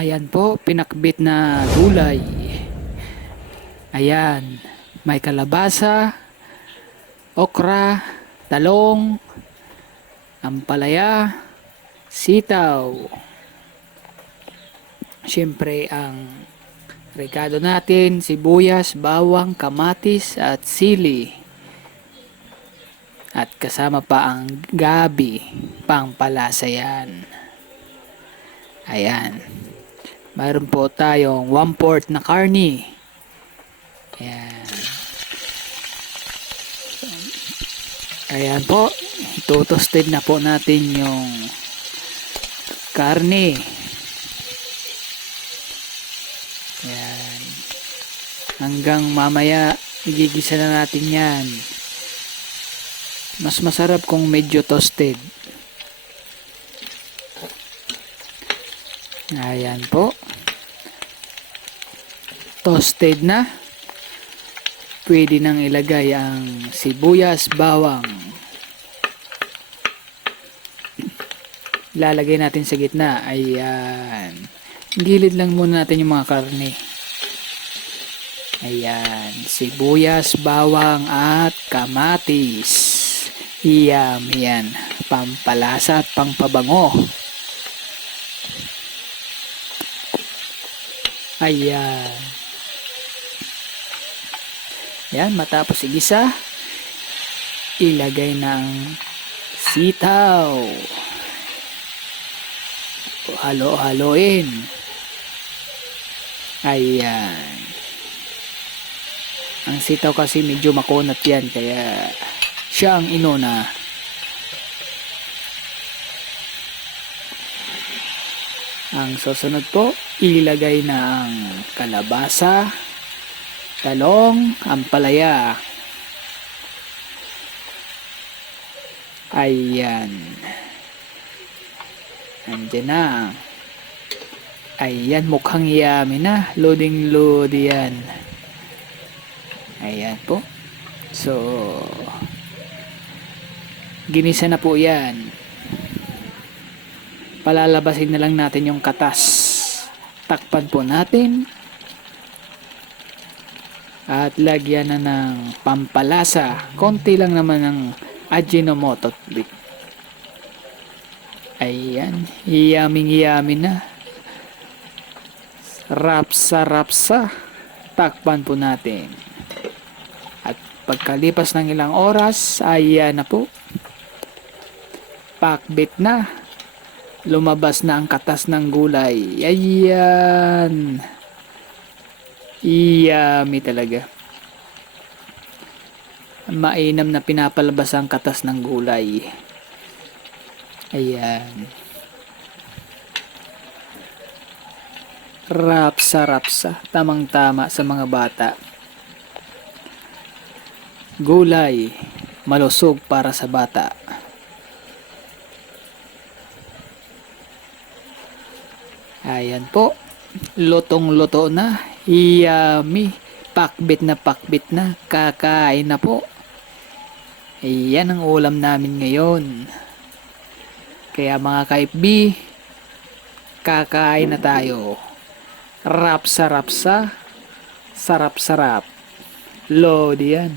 Ayan po, pinakbit na gulay. Ayan, may kalabasa, okra, talong, ampalaya, sitaw. Siyempre ang rekado natin, sibuyas, bawang, kamatis at sili. At kasama pa ang gabi, pangpalasa yan. Ayan. Mayroon po tayong 1/4 na karni. Ayan. Ayan po. Itutosted na po natin yung karni. Ayan. Hanggang mamaya, igigisa na natin yan. Mas masarap kung medyo toasted. Ayan po. Toasted na. Pwede nang ilagay ang sibuyas, bawang. Ilalagay natin sa gitna. Ayan. Gilid lang muna natin yung mga karne. Ayan. Sibuyas, bawang at kamatis. Yan. Pampalasa at pangpabango. Ayan. Yan, matapos igisa, ilagay ng sitaw. Halo-haloin. Ayan. Ang sitaw kasi medyo makunat yan, kaya siya ang inuna. Ang susunod po, ilagay na ang kalabasa, talong, ampalaya. Ayan. Andiyan na. Ayan, mukhang yummy na. Loading-load yan. Ayan po. So, ginisa na po yan. Palalabasin na lang natin yung katas. Takpan po natin. At lagyan na ng pampalasa. Konti lang naman ng Ajinomoto. Ayan. Yummy na. Rapsa. Takpan po natin. At pagkalipas ng ilang oras, ayan na po. Pakbit na. Lumabas na ang katas ng gulay. Ayan. Yummy talaga. Mainam na pinapalabas ang katas ng gulay. Ayan. Rapsa. Tamang-tama sa mga bata. Gulay. Malusog para sa bata. Ayan po. Lutong-luto na. Yummy. Pakbit na. Kakain na po. Ayan ang ulam namin ngayon. Kaya mga ka-FB, kakain na tayo. Rapsa. Sarap-sarap. Load yan.